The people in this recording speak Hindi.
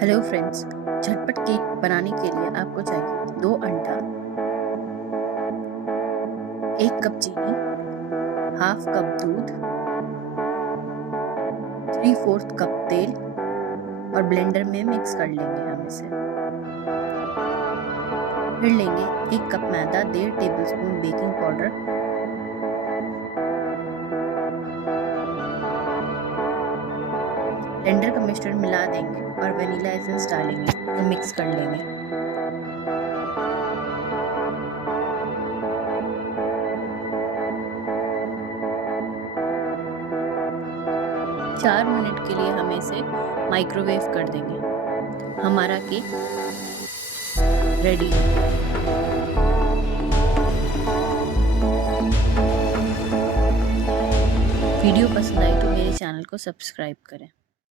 हेलो फ्रेंड्स, झटपट केक बनाने के लिए आपको चाहिए 2 अंडा, 1 कप चीनी, हाफ कप दूध, 3/4 कप तेल और ब्लेंडर में मिक्स कर लेंगे हम इसे। फिर लेंगे 1 कप मैदा, 1.5 टेबलस्पून बेकिंग पाउडर, ब्लेंडर का मिक्सचर मिला देंगे और वनीला एसेंस डालेंगे और मिक्स कर लेंगे। चार मिनट के लिए हम इसे माइक्रोवेव कर देंगे। हमारा केक रेडी है। वीडियो पसंद आई तो मेरे चैनल को सब्सक्राइब करें।